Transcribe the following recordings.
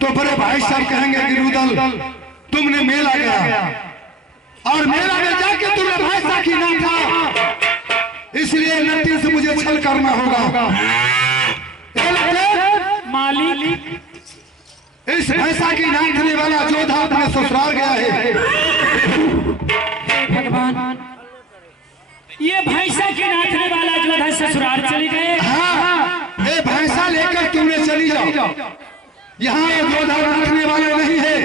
तो बड़े भाई साहब कहेंगे कि रुदल तुमने मेला गया और मेला में जाके तुमने भैंसा की ना था, इसलिए नट्टी से मुझे छल करना होगा। मालिक, इस भैंसा की नाथने वाला जोधा अपने ससुराल गया है। भगवान, ये भैंसा की नाथने वाला जोधा ससुराल चले गए। हाँ, ये भैंसा लेकर तुमने चली जाओ। यहाँ जोधा नाथने वाला नहीं है।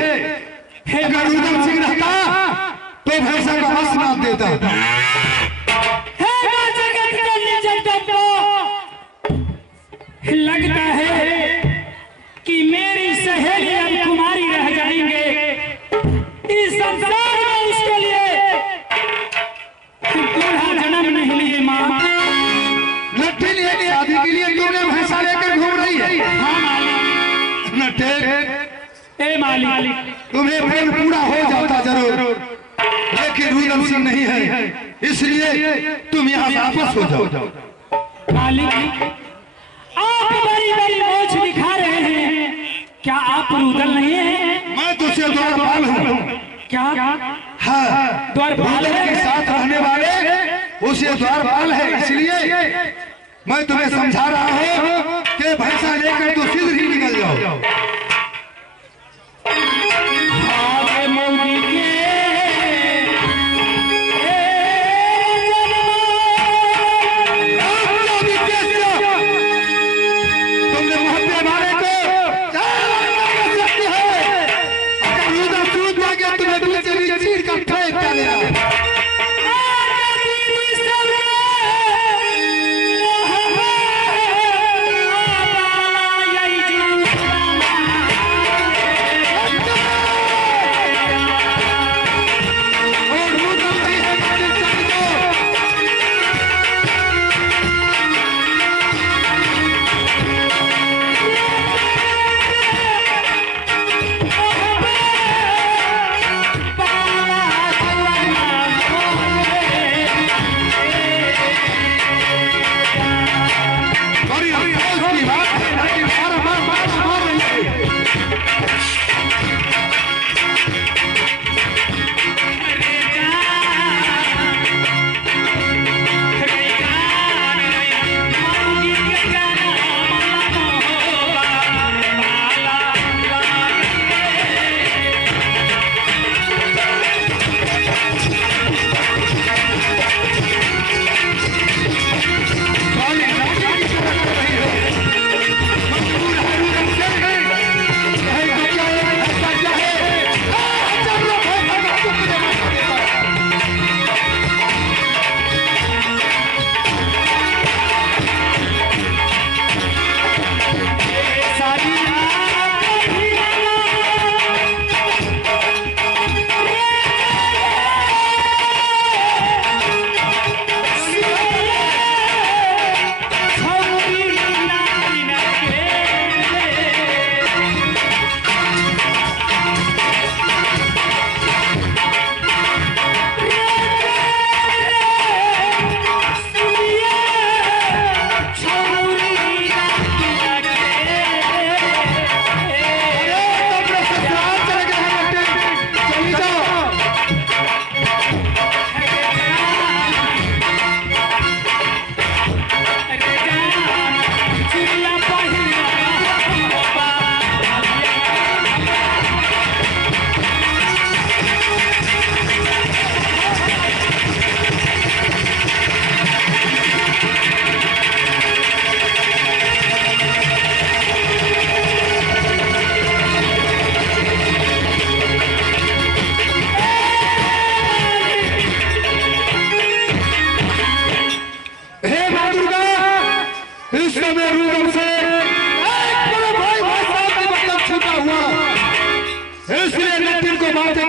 अगर रुदल सिंह रहता तो भैंसा का हंस नाथ देता। लगता है कि मेरी सहेली अब कुमारी रह जाएंगे। इस संसार में उसके लिए दूल्हा जन्म नहीं लिए। माँ, नट्टी लिए शादी के लिए तुमने भैंसा लेकर घूम रही है। हाँ मालिक। नट्टे, ए मालिक, तुम्हें प्रेम पूरा हो जाता जरूर, लेकिन रुदल सिंह नहीं है, इसलिए तुम यहाँ से वापस हो जाओ। मालिक, आप बड़ी बड़ी मोछ दिखा रहे हैं, क्या आप रुदल नहीं हैं? मैं तुझसे द्वारपाल हूँ। क्या? हाँ, द्वारपाल रुदल के साथ रहने वाले उसे द्वारपाल है, इसलिए मैं तुम्हें समझा रहा हूँ कि भैंसा लेकर तो सीधे ही निकल जाओ।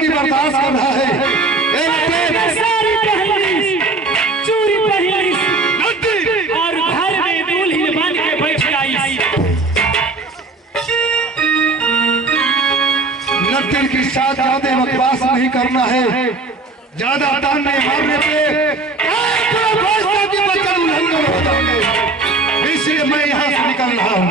बर्दाश्त कर रहा है। चूरी पहली और घर में दूल्ही बन के बैठ आई। नट्टी के साथ ज्यादा बकवास नहीं करना है, ज्यादा ताने मारने पे उल्लंघन हो जाएंगे, इसलिए मैं यहाँ से निकल रहा हूँ।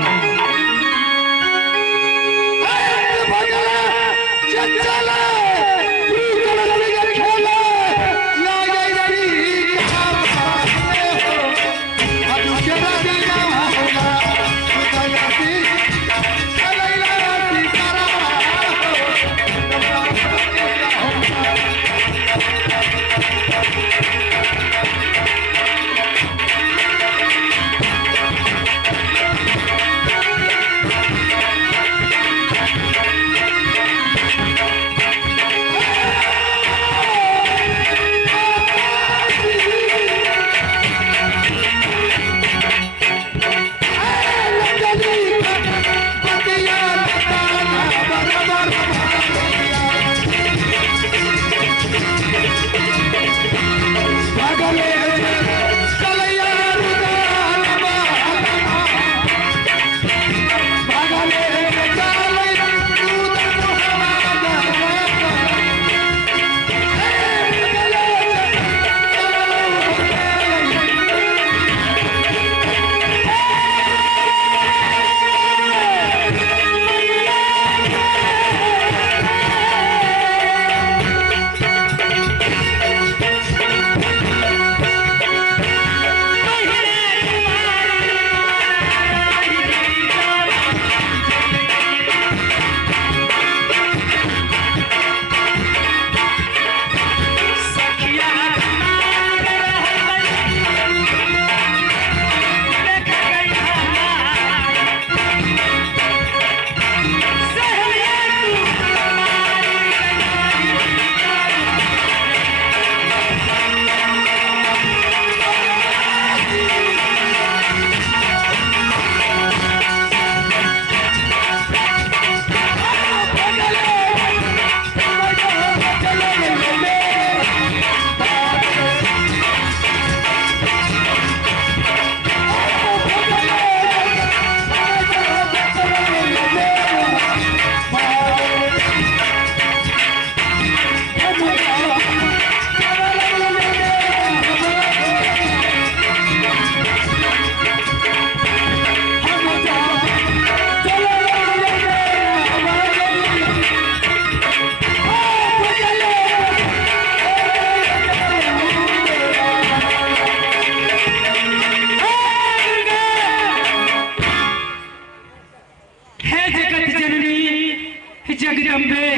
जगदम्बे,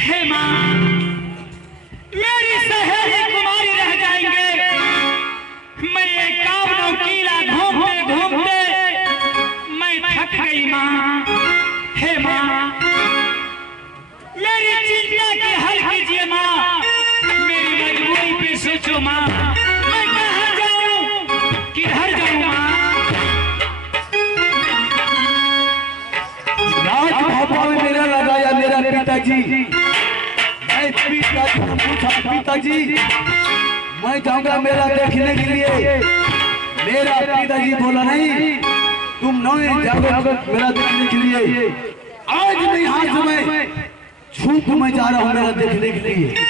हे माँ, मेरी सहेली कुमारी रह जाएंगे। मैं ये कावड़ों किला घूमते घूमते मैं थक गई माँ। हे माँ, मेरी चिंता की हल कीजिए माँ, मेरी मजबूरी पे सोचो माँ। मैं कहाँ जाऊँ, किधर जाऊँ माँ? राज भापा में मेरा लगाया मेरा पिताजी। मैं पिताजी को पूछा, पिताजी मैं जाऊंगा मेला देखने के लिए। मेरा पिताजी बोला नहीं, तुम नहीं जाओगे मेला देखने के लिए। आज नहीं, आज मैं छूट मैं जा रहा हूँ मेला देखने के लिए।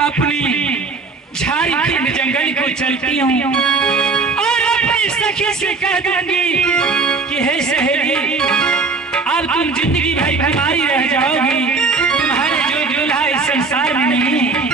अपनी झारखंड जंगल को चलती हूँ और अपनी सखी से कह दूंगी कि हे सहेली, अब तुम जिंदगी भर बीमारी रह जाओगी, तुम्हारे जो दूल्हा इस संसार में नहीं है।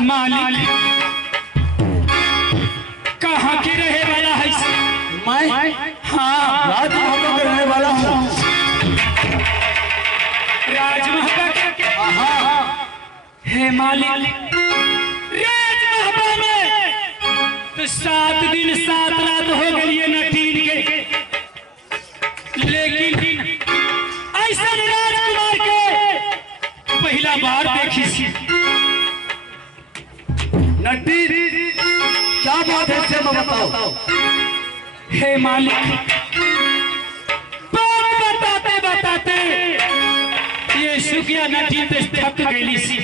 मालिक कहाँ के रहे वाला है? मैं हाँ राजमहल में रहने वाला हूँ। राजमहल हे मालिक, राजमहल में तो 7 दिन 7 रात हो गई है नटीन के, लेकिन ऐसा राजकुमार के पहला बार देखी सी। नटी क्या बात है से बताओ। हे मालिक, बात बताते बताते ये सुखिया नटी पे थक गई सी,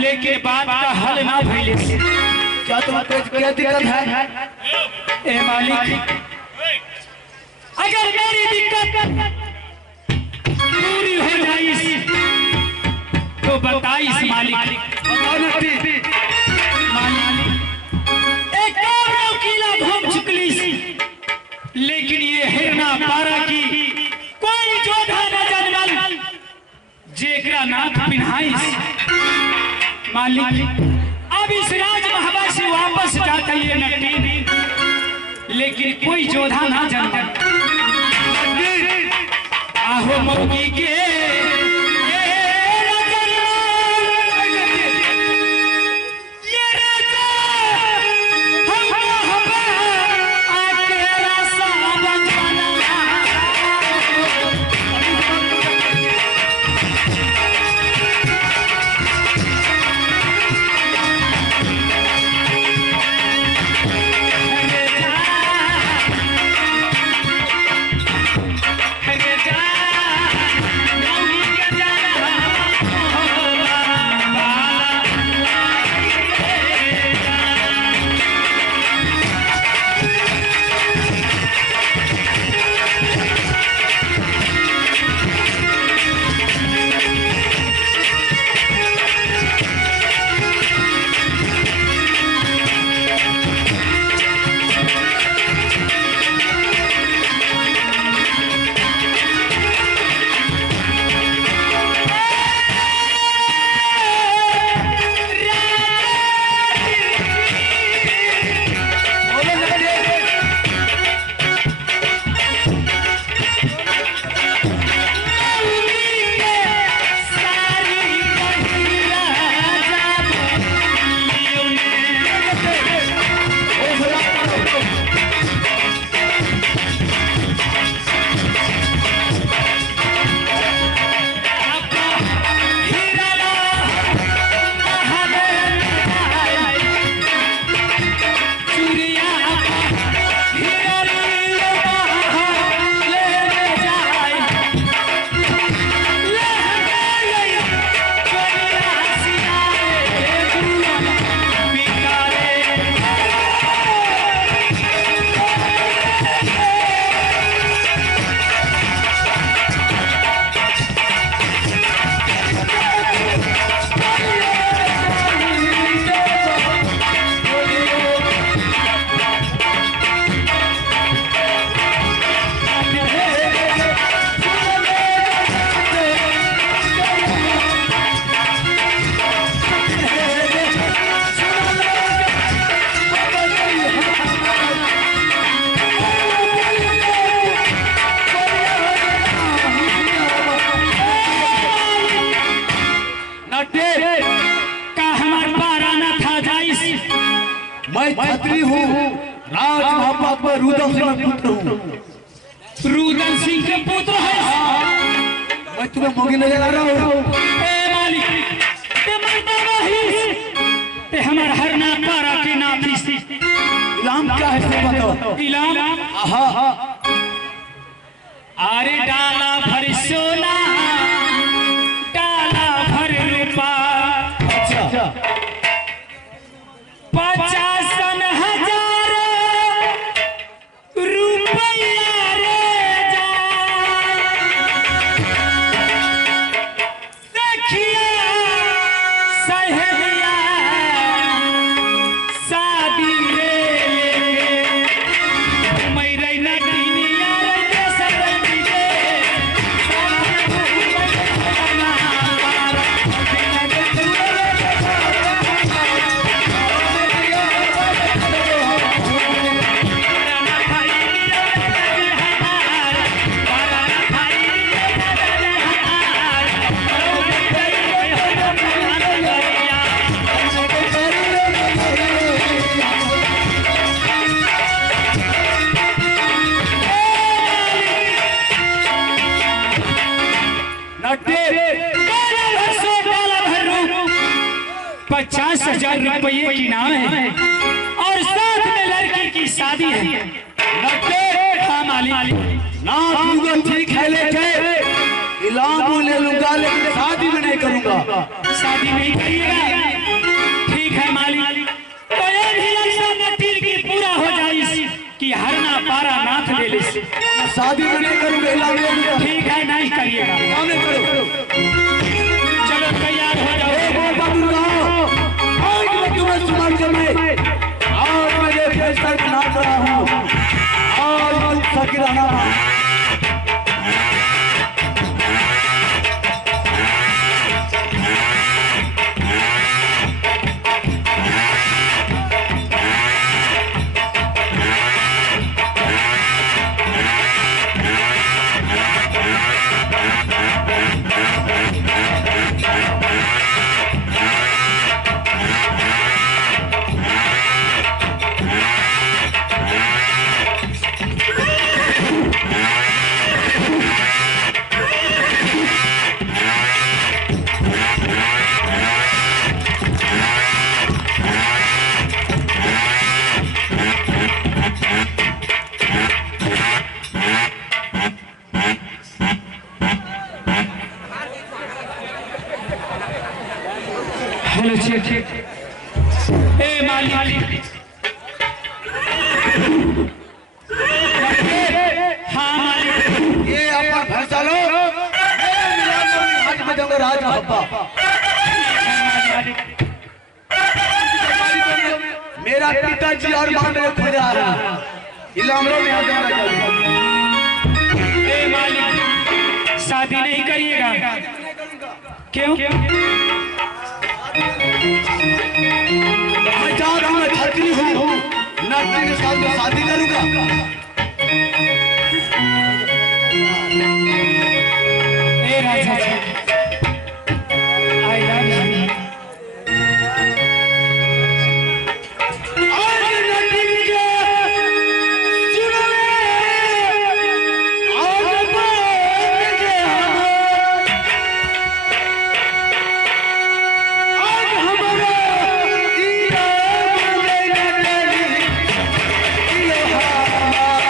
लेकिन बात का हल ना भइले सी। क्या तुम्हारे क्या दिक्कत है? ए मालिक, अगर मेरी दिक्कत पूरी हो जाई तो बताइस मालिक। बताओ नटी। मालिक एक और किला घूम चुकली सी, लेकिन ये हिरना पारा की कोई जोधा न जनमल जेकरा नाथ पिन्हाइस। मालिक अब इस राजमहल से वापस जाता ये नटी, लेकिन कोई जोधा ना जनमल। आहो मौकी के मैं छत्री हूँ, राजमहल में रुदल सिंह का पुत्र हूँ। रुदल सिंह के पुत्र है? मैं तुम्हें मोगी नजर आ रहा हूँ। मालिक ये हमारा हर ना पारा के नाती से इलाम क्या है से बताओ। इलाम आरे डाला भर सोना, डाला भर रूपा, अच्छा 50,000 रुपया रे जा। देखिया सहेलिया शादी रे मेरे नटिनिया रे सदी रे साथ 50,000 रुपये की नाम है और साथ में लड़की की शादी है। हाँ मालिक। ना तू ठीक है लेके इलाम ले लूंगा लेकिन शादी में नहीं करूंगा। शादी नहीं करिएगा? ठीक है मालिक। तो ये भी लक्ष्य नतीर की पूरा हो जाए कि हरना पारा नाथ ले ले। शादी में नहीं करूंगा, इलाम ले लूंगा। ठीक है, नहीं करिएगा। सामने करो। चलो तैयार हो जाओ। आज मैं तुम्हें सुनाऊं कि आज मैं ये फैसला बना रहा हूँ। आज तुम सकीराना हेलो ठीक। ए मालिक। हाँ मालिक। ये अपना फैसला लो। आज मैं जाऊंगा राज हब्बा। मेरा पिताजी और मां मेरे खुद आ रहा है। इलाम लो, मैं आ जाऊंगा। ए मालिक, शादी नहीं करिएगा? क्यों? मैं जा रहा हूँ, मैं छतरी हूँ। नटनी के साथ मैं शादी करूंगा। ए राजा जी, I love you। आज नटनी के चुनावे, आज बात के आज हमारा ये बोले नटनी ये हमारा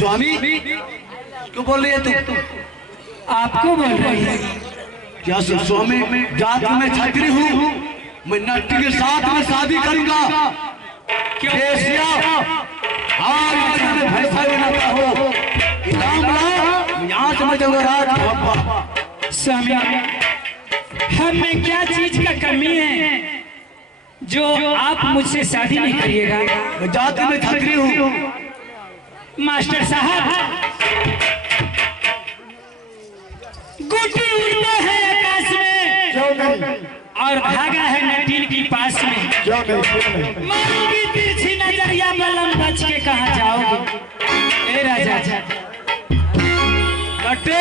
स्वामी क्यों बोल रही है तू? आपको बोल रही है। क्या स्वामी जात में छत्री हूँ, मैं नट्टी के साथ में शादी करूंगा। क्यों? आज में भैंसा बनाता हो, इनाम ला, यहाँ से मैं जाऊंगा रात। स्वामी हम में क्या चीज का कमी है जो आप मुझसे शादी नहीं करिएगा? मैं जात में छत्री हूँ। मास्टर साहब गुटी उड़ता है आकाश में क्यों नहीं? और भागा है नटीन की पास में। क्यों नहीं? मारूंगी तिरछी नजरिया बलम बच के कहाँ जाओगे ए राजा? नट्टे